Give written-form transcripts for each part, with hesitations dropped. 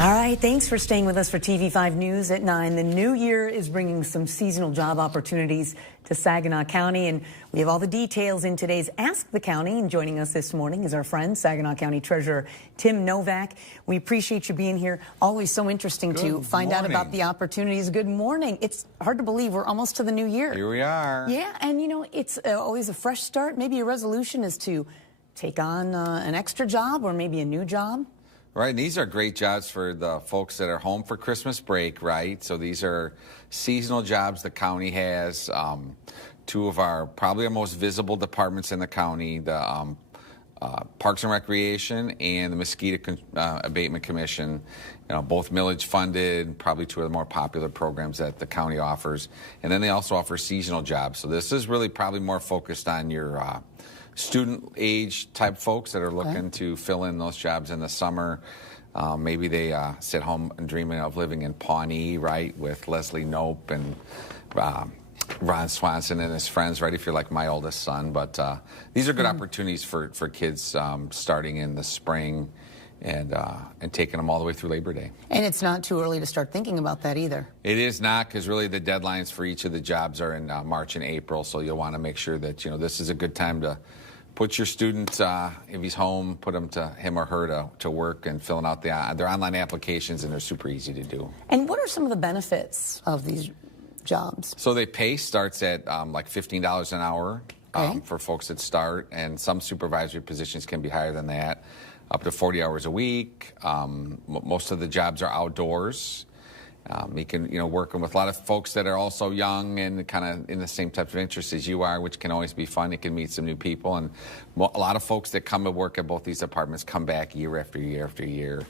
All right, thanks for staying with us for TV5 News at 9. The new year is bringing some seasonal job opportunities to Saginaw County, and we have all the details in today's Ask the County. And joining us this morning is our friend, Saginaw County Treasurer Tim Novak. We appreciate you being here. Always so interesting to find out about the opportunities. Good morning. It's hard to believe we're almost to the new year. Here we are. Yeah, and you know, it's always a fresh start. Maybe a resolution is to take on an extra job or maybe a new job. Right, and these are great jobs for the folks that are home for Christmas break, right? So these are seasonal jobs the county has. Two of our probably our most visible departments in the county, the Parks and Recreation and the Mosquito Abatement Commission, you know, both millage funded, probably two of the more popular programs that the county offers. And then they also offer seasonal jobs. So this is really probably more focused on your student age type folks that are looking to fill in those jobs in the summer. Maybe they sit home and dreaming of living in Pawnee, right, with Leslie Knope and Ron Swanson and his friends, right, if you're like my oldest son. But these are good opportunities for kids starting in the spring and taking them all the way through Labor Day. And it's not too early to start thinking about that either. It is not, because really the deadlines for each of the jobs are in March and April, so you'll want to make sure that, you know, this is a good time to put your student, if he's home, put him or her to work and filling out their online applications, and they're super easy to do. And what are some of the benefits of these jobs? So they pay starts at like $15 an hour for folks that start, and some supervisory positions can be higher than that, up to 40 hours a week. Most of the jobs are outdoors. You can, you know, working with a lot of folks that are also young and kind of in the same type of interests as you are, which can always be fun. You can meet some new people, and a lot of folks that come to work at both these departments come back year after year after year.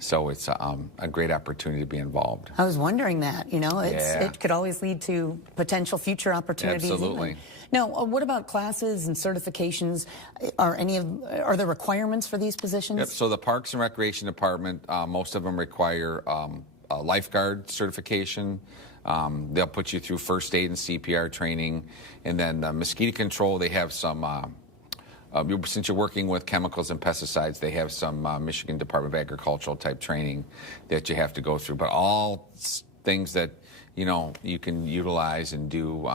So it's a great opportunity to be involved. I was wondering that, you know, it could always lead to potential future opportunities. Absolutely. Even. Now, what about classes and certifications? Are there requirements for these positions? Yep. So the Parks and Recreation Department, most of them require a lifeguard certification. They'll put you through first aid and CPR training. And then mosquito control, they have some, since you're working with chemicals and pesticides, they have some Michigan Department of Agricultural type training that you have to go through. But all things that, you know, you can utilize and do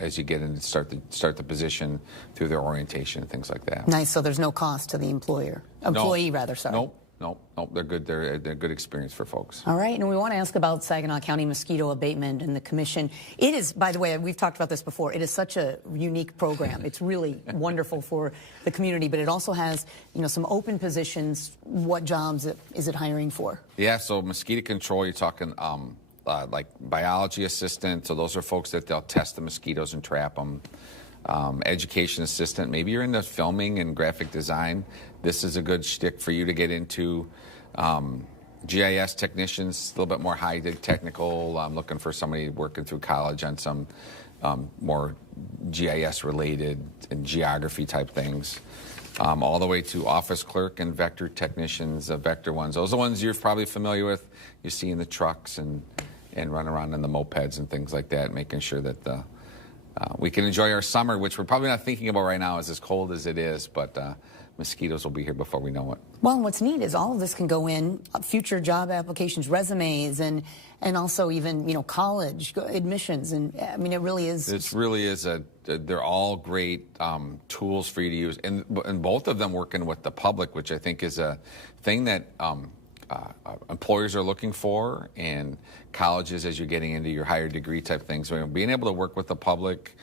as you get in and start the position through their orientation and things like that. Nice. So there's no cost to the employee rather, sorry. Nope. Nope, they're good. They're good experience for folks. All right, and we want to ask about Saginaw County Mosquito Abatement and the Commission. It is, by the way, we've talked about this before, it is such a unique program. It's really wonderful for the community, but it also has, you know, some open positions. What jobs is it hiring for? Yeah, so mosquito control, you're talking like biology assistant, so those are folks that they'll test the mosquitoes and trap them. Education assistant, maybe you're into filming and graphic design. This is a good shtick for you to get into. GIS technicians, a little bit more high technical. I'm looking for somebody working through college on some more GIS related and geography type things. All the way to office clerk and vector technicians, vector ones. Those are the ones you're probably familiar with. You see in the trucks and run around in the mopeds and things like that, making sure that we can enjoy our summer, which we're probably not thinking about right now, as cold as it is, but mosquitoes will be here before we know it. Well, what's neat is all of this can go in future job applications, resumes, and also even, you know, college admissions. And I mean, it really is. It really is they're all great tools for you to use, and both of them working with the public, which I think is a thing that employers are looking for, and colleges as you're getting into your higher degree type things. So, being able to work with the public,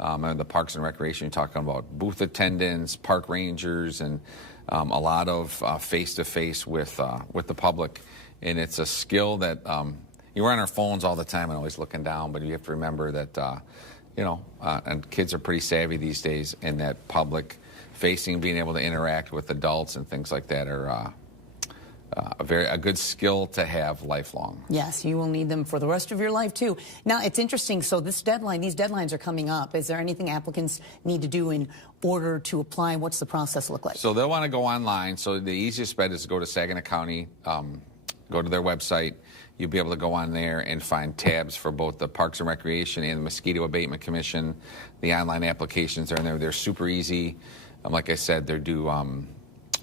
and the Parks and Recreation, you're talking about booth attendants, park rangers, and a lot of face-to-face with the public. And it's a skill that we're on our phones all the time and always looking down, but you have to remember that, you know, and kids are pretty savvy these days, and that public facing, being able to interact with adults and things like that are a good skill to have lifelong. Yes, you will need them for the rest of your life too. Now, it's interesting. So these deadlines are coming up. Is there anything applicants need to do in order to apply? What's the process look like? So they'll want to go online. So the easiest bet is to go to Saginaw County, go to their website. You'll be able to go on there and find tabs for both the Parks and Recreation and the Mosquito Abatement Commission. The online applications are in there. They're super easy. Like I said, they're due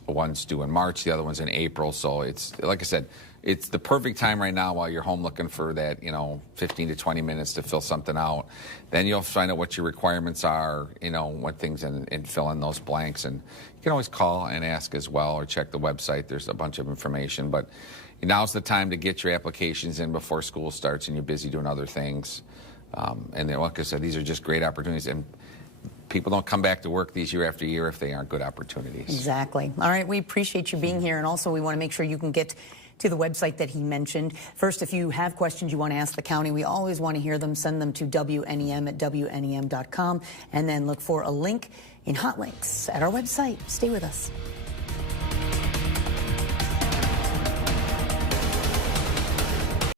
one's due in March, the other one's in April. So it's, like I said, it's the perfect time right now while you're home looking for that, 15 to 20 minutes to fill something out. Then you'll find out what your requirements are, what things, and fill in those blanks. And you can always call and ask as well, or check the website. There's a bunch of information. But now's the time to get your applications in before school starts and you're busy doing other things. And then, like I said, these are just great opportunities. And people don't come back to work these year after year if they aren't good opportunities. Exactly. All right, we appreciate you being here, and also we want to make sure you can get to the website that he mentioned. First, if you have questions you want to ask the county, we always want to hear them. Send them to WNEM@WNEM.com, and then look for a link in Hot Links at our website. Stay with us.